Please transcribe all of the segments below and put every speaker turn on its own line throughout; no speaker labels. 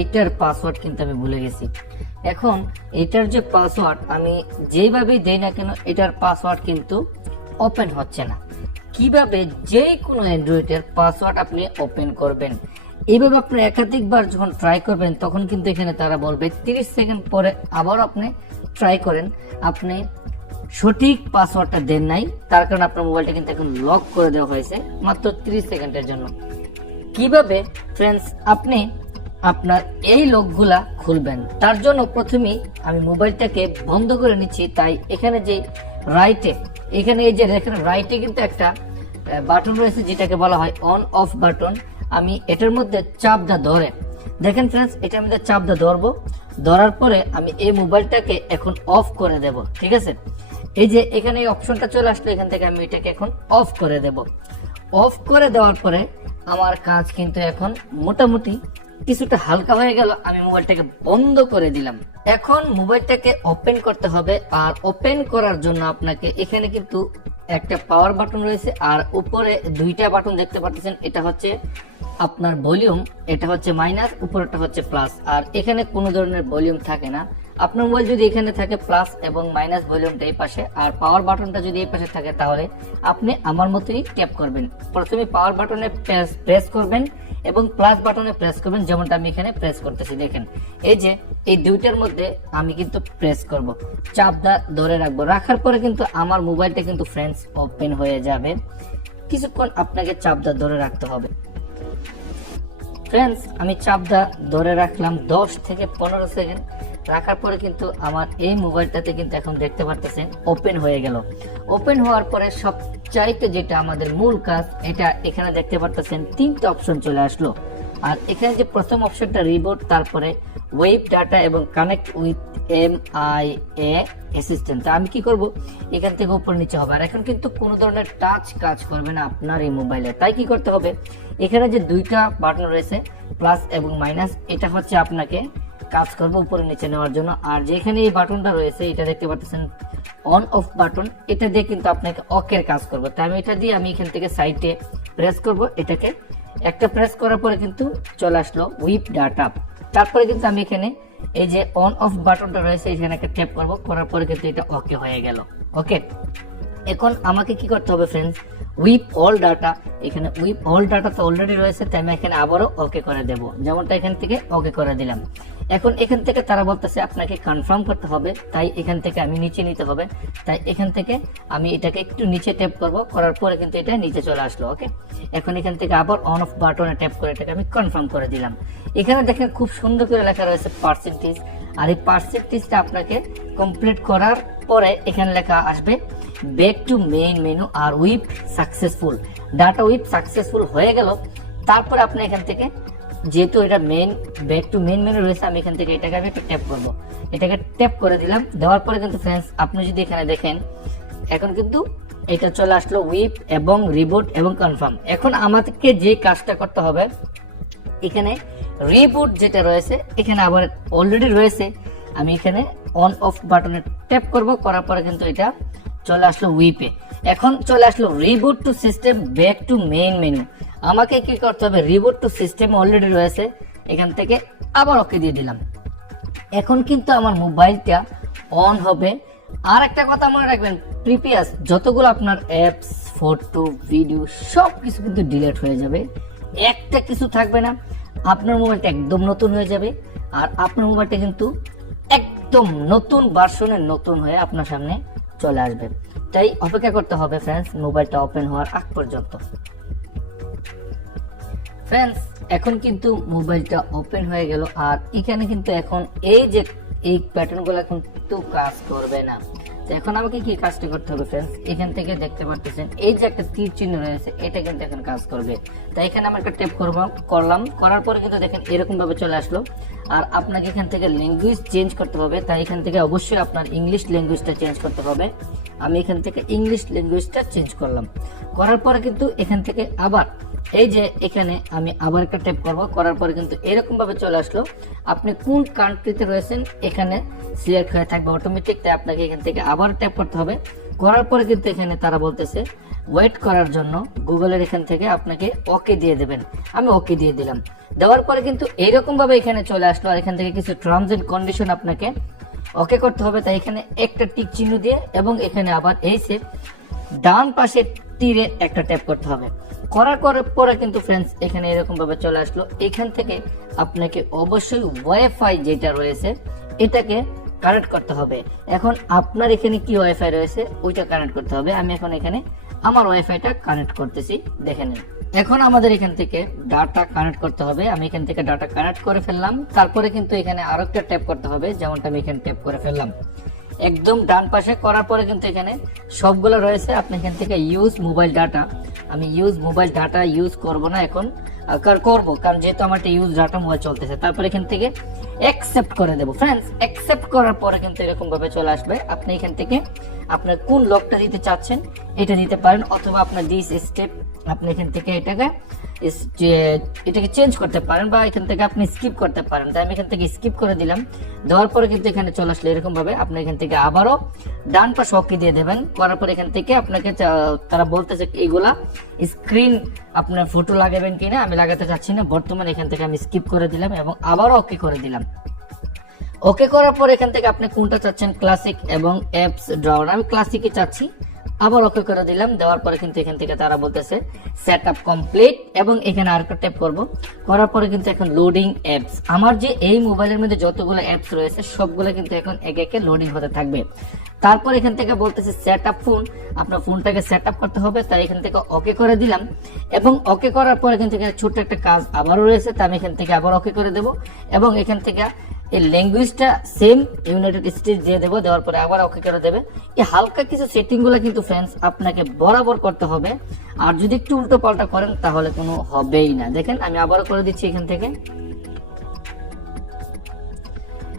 এটার পাসওয়ার্ড কিন্তু আমি ভুলে গেছি। এখন এটার যে পাসওয়ার্ড আমি যেইভাবেই দেই না কেন, এটার পাসওয়ার্ড কিন্তু ওপেন হচ্ছে না। কীভাবে যে কোনো অ্যান্ড্রয়েডের পাসওয়ার্ড আপনি ওপেন করবেন? এইভাবে আপনি একাধিকবার যখন ট্রাই করবেন, তখন কিন্তু এখানে তারা বলবে, তিরিশ সেকেন্ড পরে আবার আপনি ট্রাই করেন। আপনি সঠিক পাসওয়ার্ডটা দেন নাই, তার কারণে আপনার মোবাইলটা কিন্তু এখন লক করে দেওয়া হয়েছে মাত্র তিরিশ সেকেন্ডের জন্য। কীভাবে ফ্রেন্ডস আপনি আপনার এই লোকগুলা খুলবেন। তার জন্য প্রথমেই আমি মোবাইলটাকে বন্ধ করে নিচ্ছি। তাই এখানে যে রাইটে এখানে এই যে দেখেন রাইটে কিন্তু একটা বাটন রয়েছে যেটাকে বলা হয় অন অফ বাটন আমি এটার মধ্যে চাপ দা ধরে। দেখেন ফ্রেন্ডস এটার মধ্যে চাপ দা ধরবো। ধরার পরে আমি এই মোবাইলটাকে এখন অফ করে দেব, ঠিক আছে? এই যে এখানে এই অপশনটা চলে আসলো, এখান থেকে আমি এটাকে এখন অফ করে দেব। অফ করে দেওয়ার পরে আমার কাজ কিন্তু এখন মোটামুটি কিছুটা হালকা হয়ে গেল, আমি মোবাইলটাকে বন্ধ করে দিলাম। এখন মোবাইলটাকে ওপেন করতে হবে, আর ওপেন করার জন্য আপনাকে এখানে কিন্তু একটা পাওয়ার বাটন রয়েছে, আর উপরে দুইটা বাটন দেখতে পাচ্ছেন, এটা হচ্ছে আপনার ভলিউম এটা হচ্ছে মাইনাস উপরেরটা হচ্ছে প্লাস আর এখানে কোনো ধরনের ভলিউম থাকে না। আপনার মোবাইল যদি এখানে থাকে প্লাস এবং মাইনাস ভলিউমটা এই পাশে, আর পাওয়ার বাটনটা যদি এই পাশে থাকে, তাহলে আপনি আমার মতোই ট্যাপ করবেন। প্রথমে পাওয়ার বাটনে প্রেস করবেন এবং প্লাস বাটনে প্রেস করবেন, যেমনটা আমি এখানে প্রেস করতেছি, দেখেন। এই যে, এই দুইটার মধ্যে আমি কিন্তু প্রেস করব। চাপ ধরে রাখব। রাখার পরে কিন্তু আমার মোবাইলটা কিন্তু ফ্রেন্ডস ওপেন হয়ে যাবে। কিছুক্ষণ আপনাকে চাপদা ধরে রাখতে হবে। ফ্রেন্ডস আমি চাপটা ধরে রাখলাম দশ থেকে পনেরো সেকেন্ড। রাখার পরে কিন্তু আমার এই মোবাইলটাতে কিন্তু এখন দেখতে পারতেছেন ওপেন হয়ে গেল। ওপেন হওয়ার পরে সবচাইতে যেটা আমাদের মূল কাজ, এটা এখানে দেখতে পারতেছেন, তিনটা অপশন চলে আসলো। আর এখানে যে প্রথম অপশনটা রিবোট তারপরে ওয়েব ডাটা এবং connect with M I A assistant আমি কি করব? এখান থেকে উপর নিচে হবে। আর এখন কিন্তু কোনো ধরনের টাচ কাজ করবে না আপনার এই মোবাইলে তাই কি করতে হবে? এখানে যে দুইটা বাটন রয়েছে প্লাস এবং মাইনাস এটা হচ্ছে আপনাকে কাজ করবে উপরে নিচে নেওয়ার জন্য। আর যেখানে এই বাটনটা রয়েছে, এটা দেখতে পাচ্ছেন অন অফ বাটন এটা দিয়ে কিন্তু আপনাকে অকের কাজ করবে। তাই আমি এটা দিয়ে আমি এখান থেকে সাইডে প্রেস করব, এটাকে একটা প্রেস করার পরে কিন্তু চলে আসলো উইপ ডাটা তারপরে কিন্তু আমি এখানে এই যে অন অফ বাটনটা রয়েছে, এখানে একটা ট্যাপ করব। করার পরে কিন্তু এটা ওকে হয়ে গেল। ওকে এখন আমাকে কি করতে হবে ফ্রেন্ডস উইপ অল ডাটা এখানে উইপ অল ডাটা তো অলরেডি রয়েছে, তাই আমি এখানে আবারও ওকে করে দেব। যেমনটা এখান থেকে ওকে করে দিলাম। এখন এখান থেকে তারা বলতেছে, আপনাকে কনফার্ম করতে হবে। তাই এখান থেকে আমি নিচে নিতে হবে। তাই এখান থেকে আমি এটাকে একটু নিচে ট্যাপ করব। করার পরে কিন্তু এটা নিচে চলে আসলো ওকে এখন এখান থেকে আবার অন অফ বাটনে ট্যাপ করে এটাকে আমি কনফার্ম করে দিলাম। এখানে দেখেন খুব সুন্দর করে লেখা রয়েছে পার্সেন্টেজ আর এই পার্সেন্টেজটা আপনাকে কমপ্লিট করার পরে এখানে লেখা আসবে back to main menu R wipe successful data wipe successful হয়ে গেল। তারপরে আপনি এখান থেকে যেহেতু এটা main back to main menu রয়েছে, আমি এখান থেকে এটাকে আমি একটু ট্যাপ করব। এটাকে ট্যাপ করে দিলাম, দেওয়ার পরে কিন্তু ফ্রেন্ডস আপনি যদি এখানে দেখেন, এখন কিন্তু এটা চলে আসলো উইপ এবং রিবুট এবং কনফার্ম এখন আমাদেরকে যে কাজটা করতে হবে, এখানে রিবুট যেটা রয়েছে, এখানে আবার অলরেডি রয়েছে। আমি এখানে অন অফ বাটনে ট্যাপ করব, করার পরে কিন্তু এটা চলে আসলো উইপে। এখন চলে আসলো reboot to system back to main menu আমাকে কি করতে হবে? রিবুট টু সিস্টেম অলরেডি রয়েছে। এখান থেকে আবার ওকে দিয়ে দিলাম। এখন কিন্তু আমার মোবাইলটা অন হবে। আর একটা কথা মনে রাখবেন প্রিপিয়াস যতগুলো আপনার অ্যাপস ফটো ভিডিও সব কিছু কিন্তু ডিলেট হয়ে যাবে। একটা কিছু থাকবে না। আপনার মোবাইলটা একদম নতুন হয়ে যাবে। আর আপনার মোবাইলটা কিন্তু একদম নতুন ভার্সনের নতুন হয়ে আপনার সামনে চলে আসবে। তাই অপেক্ষা করতে হবে ফ্রেন্ডস মোবাইলটা ওপেন হওয়ার আগ পর্যন্ত। ফ্রেন্ডস এখন কিন্তু মোবাইলটা ওপেন হয়ে গেল আর এখানে কিন্তু এখন এই যে, এই প্যাটার্নগুলো এখন কিন্তু কাজ করবে না। এখন আমাকে কি কাজটি করতে হবে ফ্রেন্ডস এখান থেকে দেখতে পারতেছেন, এই যে একটা তীর চিহ্ন রয়েছে, এটা কিন্তু এখন কাজ করবে। তাই এখানে আমরা একটা টেপ করব, করলাম, করার পরে কিন্তু দেখেন এরকম ভাবে চলে আসলো। আর আপনাকে এখান থেকে ল্যাঙ্গুয়েজ চেঞ্জ করতে হবে, তাই এখান থেকে অবশ্যই আপনার ইংলিশ ল্যাঙ্গুয়েজটা চেঞ্জ করতে হবে। আমি এখান থেকে ইংলিশ ল্যাঙ্গুয়েজটা চেঞ্জ করলাম। করার পরে কিন্তু এখান থেকে আবার, এই যে এখানে আমি আবার একটা ট্যাপ করব, করার পরে কিন্তু এরকমভাবে চলে আসলো। আপনি কোন কান্ট্রিতে রয়েছেন, এখানে সিলেক্ট হয়ে থাকবে অটোমেটিক তাই আপনাকে এখান থেকে আবার ট্যাপ করতে হবে। করার পরে কিন্তু এখানে তারা বলতেছে ওয়েট করার জন্য গুগলের এখান থেকে আপনাকে ওকে দিয়ে দেবেন। আমি ওকে দিয়ে দিলাম। দেওয়ার পরে কিন্তু এইরকম ভাবে এখানে চলে আসলো আর এখান থেকে কিছু টার্মস এন্ড কন্ডিশন আপনাকে ওকে করতে হবে, তাই এখানে একটা টিক চিহ্ন দিয়ে এবং এখানে আবার এই সেভ ডান পাশে তীরে একটা ট্যাপ করতে হবে। করার পরে কিন্তু ফ্রেন্ডস এখানে এরকম ভাবে চলে আসলো। এখান থেকে আপনাকে অবশ্যই ওয়াইফাই যেটা রয়েছে, এটাকে কানেক্ট করতে হবে। এখন আপনার এখানে কি ওয়াইফাই রয়েছে, ওইটা কানেক্ট করতে হবে। আমি এখন এখানে আমার ওয়াইফাইটা কানেক্ট করতেছি, দেখে নিন। এখন আমাদের এখান থেকে ডাটা কানেক্ট করতে হবে। আমি এখান থেকে ডাটা কানেক্ট করে ফেললাম। তারপরে কিন্তু এখানে আরও একটা ট্যাপ করতে হবে, যেমনটা আমি এখানে ট্যাপ করে ফেললাম। একদম ডান পাশে করার পরে কিন্তু এখানে সবগুলো রয়েছে। আপনি এখান থেকে ইউজ মোবাইল ডাটা আমি ইউজ মোবাইল ডাটা ইউজ করব না এখন। করব? কারণ যেহেতু আমার একটা ইউজ ডাটা মোবাইল চলতেছে, তারপরে এখান থেকে অ্যাকসেপ্ট করে দেবো। ফ্রেন্ডস অ্যাকসেপ্ট করার পরে কিন্তু এরকম ভাবে চলে আসবে। আপনি এখান থেকে আপনার কোন লকটা দিতে চাচ্ছেন, এটা দিতে পারেন, অথবা আপনার দিস স্টেপ আপনি এখান থেকে এটাকে এটাকে চেঞ্জ করতে পারেন বা এখান থেকে আপনি স্কিপ করতে পারেন। তাই আমি এখান থেকে স্কিপ করে দিলাম। দেওয়ার পরে কিন্তু এখানে চলে আসলে এরকম ভাবে আপনি এখান থেকে আবারও ডান পাশ অকে দিয়ে দেবেন। করার পরে এখান থেকে আপনাকে তারা বলতেছে এইগুলা স্ক্রিন আপনার ফটো লাগাবেন কিনা আমি লাগাতে চাচ্ছি না। বর্তমানে এখান থেকে আমি স্কিপ করে দিলাম এবং আবারও ওকে করে দিলাম। ওকে করার পর এখান থেকে আপনি কোনটা চাচ্ছেন? ক্লাসিক এবং অ্যাপস ড্রাউন আমি ক্লাসিকই চাচ্ছি। আবার ওকে করে দিলাম। দেওয়ার পরে কিন্তু এখান থেকে তারা বলতেছে সেট আপ কমপ্লিট এবং এখানে আরেকটা ট্যাপ করব। করার পরে কিন্তু এখন লোডিং অ্যাপস আমার যে এই মোবাইলের মধ্যে যতগুলো অ্যাপস রয়েছে, সবগুলো কিন্তু এখন একে একে লোডিং হতে থাকবে। তারপর এখান থেকে বলতেছে সেট আপ ফোন আপনার ফোনটাকে সেট আপ করতে হবে, তাই এখান থেকে ওকে করে দিলাম। এবং ওকে করার পরে এখান থেকে ছোট্ট একটা কাজ আবারও রয়েছে, তা আমি এখান থেকে আবার ওকে করে দেব। এবং এখান থেকে এই ল্যাঙ্গুয়েজটা সেম ইউনাইটেড স্টেটস দিয়ে দেবো, দেওয়ার পরে আবার ওকে দেবে। এই হালকা কিছু সেটিংগুলো কিন্তু ফ্রেন্ডস আপনাকে বরাবর করতে হবে। আর যদি একটু উল্টো পাল্টা করেন, তাহলে কোনো হবেই না। দেখেন, আমি আবারও করে দিচ্ছি এখান থেকে।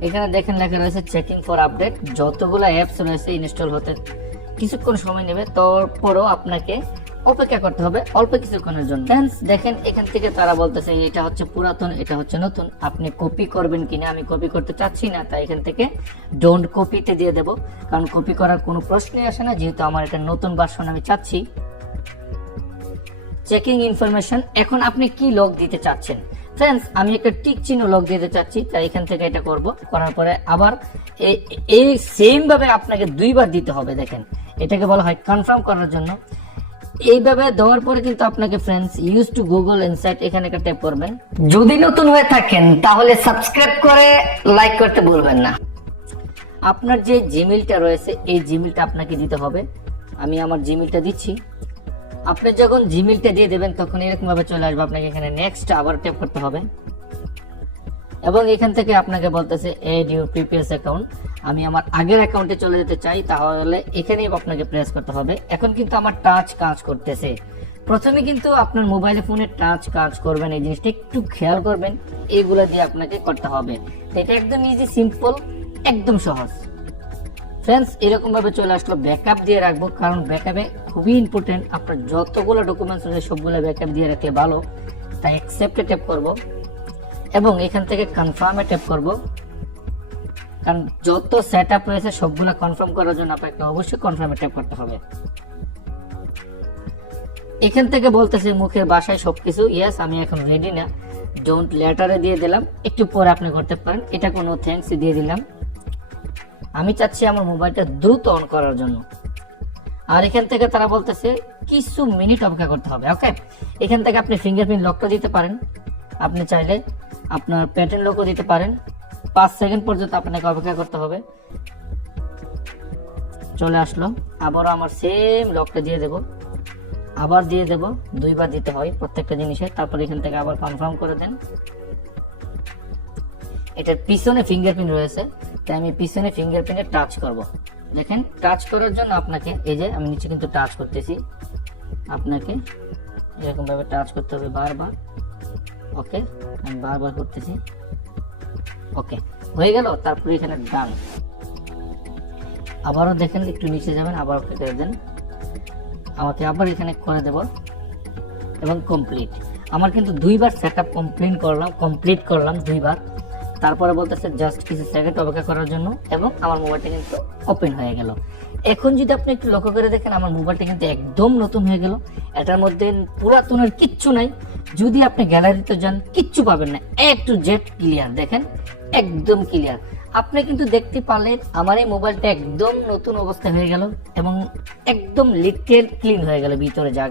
এখানে দেখেন লেখা রয়েছে চেকিং ফর আপডেট যতগুলো অ্যাপস রয়েছে ইনস্টল হতে কিছুক্ষণ সময় নেবে। তারপরেও আপনাকে অপেক্ষা করতে হবে অল্প কিছুক্ষণের জন্য। Friends, দেখেন এখান থেকে তারা বলতেছে এটা হচ্ছে পুরাতন এটা হচ্ছে নতুন। আপনি কপি করবেন কিনা? আমি কপি করতে চাচ্ছি না তাই এখান থেকে ডোন্ট কপিতে দিয়ে দেব। কারণ কপি করার কোনো প্রশ্নই আসে না। যেহেতু আমার এটা নতুন ভার্সন আমি চাচ্ছি। চেকিং ইনফরমেশন এখন আপনি কি লগ দিতে চাচ্ছেন? ফ্রেন্ডস আমি একটা টিক চিহ্ন লগ দিতে চাচ্ছি তাই এখান থেকে এটা করব। করার পরে আবার এই সেম ভাবে আপনাকে দুইবার দিতে হবে দেখেন। এটাকে বলা হয় কনফার্ম করার জন্য। এইভাবে দেওয়ার পরে কিন্তু আপনাকে friends use to Google insight এখানে একটা ট্যাপ করবেন যদি নতুন হয়ে থাকেন, তাহলে সাবস্ক্রাইব করে লাইক করতে ভুলবেন না। আপনার যে জিমেলটা রয়েছে, এই জিমেলটা আপনাকে দিতে হবে। আমি আমার জিমেলটা দিচ্ছি। আপনি যখন জিমেলটা দিয়ে দেবেন, তখন এরকম ভাবে চলে আসবে। আপনাকে এখানে নেক্সট আবার ট্যাপ করতে হবে। এবং এখান থেকে আপনাকে বলতেছে এড ইউর প্রিভিয়াস অ্যাকাউন্ট, আমি আমার আগের অ্যাকাউন্টে চলে যেতে চাই, তাহলে এখানেই আপনাকে প্রেস করতে হবে। এখন কিন্তু আমার টাচ কাজ করতেছে। প্রথমে কিন্তু আপনার মোবাইলে ফোনে টাচ কাজ করবেন, এই জিনিসটা একটু খেয়াল করবেন, এগুলো দিয়ে আপনাকে করতে হবে। এটা একদম ইজি সিম্পল একদম সহজ। ফ্রেন্ডস এরকম ভাবে চলে আসলো ব্যাকআপ দিয়ে রাখব, কারণ ব্যাকআপে খুবই ইম্পর্টেন্ট আপনার যতগুলো ডকুমেন্টস রয়েছে সবগুলো ব্যাকআপ দিয়ে রাখলে ভালো। তাই অ্যাকসেপ্টে ট্যাপ করব। এবং এখান থেকে কনফার্মে ট্যাপ করব। কারণ যত সেট আপ রয়েছে, সবগুলো কনফার্ম করার জন্য আপনাকে অবশ্যই কনফার্মে ট্যাপ করতে হবে। এখান থেকে বলতেছে, মুখের বাসায় সবকিছু। ইয়েস আমি এখন রেডি না। ডোন্ট লেটারে দিয়ে দিলাম। একটু পরে আপনি করতে পারেন। এটা কোনো থ্যাঙ্কস দিয়ে দিলাম। আমি চাচ্ছি আমার মোবাইলটা দ্রুত অন করার জন্য। আর এখান থেকে তারা বলতেছে, কিছু মিনিট অপেক্ষা করতে হবে ওকে এখান থেকে আপনি ফিঙ্গারপ্রিন্ট লকটা দিতে পারেন। আপনি চাইলে আপনার প্যাটার্ন লকও দিতে পারেন। পাঁচ সেকেন্ড পর্যন্ত আপনাকে অপেক্ষা করতে হবে। চলে আসলো। আবারও আমার সেম লকটা দিয়ে দেব। আবার দিয়ে দেব। দুইবার দিতে হয় প্রত্যেকটা জিনিসে। তারপর এখান থেকে আবার কনফার্ম করে দেন। এটার পিছনে ফিঙ্গারপ্রিন্ট রয়েছে। তাই আমি পিছনে ফিঙ্গারপ্রিন্টে টাচ করব। দেখেন টাচ করার জন্য আপনাকে, এই যে আমি নিচে কিন্তু টাচ করতেছি। আপনাকে এরকমভাবে টাচ করতে হবে বারবার। ওকে, আমি বারবার করতেছি। ওকে, হয়ে গেল, তারপরে এখানে ডান। আবারও দেখেন, একটু নিচে যাবেন, আবার ওকে করে দেন। আমাকে আবার এখানে করে দেব এবং কমপ্লিট আমার কিন্তু দুইবার সেট আপ কমপ্লিট করলাম কমপ্লিট করলাম দুইবার। তারপরে বলতেছে জাস্ট কিছু সেকেন্ড অপেক্ষা করার জন্য। এবং আমার মোবাইলটা কিন্তু ওপেন হয়ে গেল। এখন যদি আপনি একটু লক্ষ্য করে দেখেন, আমার মোবাইলটা কিন্তু একদম নতুন হয়ে গেল। এটার মধ্যে পুরাতনের কিচ্ছু নাই। যদি আপনি গ্যালারিতে যান, কিচ্ছু পাবেন না। এ টু জেড ক্লিয়ার দেখেন? একদম ক্লিয়ার আপনি কিন্তু দেখতে পারলেন আমার এই মোবাইলটা একদম নতুন অবস্থা হয়ে গেল এবং একদম লিকের ক্লিন হয়ে গেল ভিতরে যা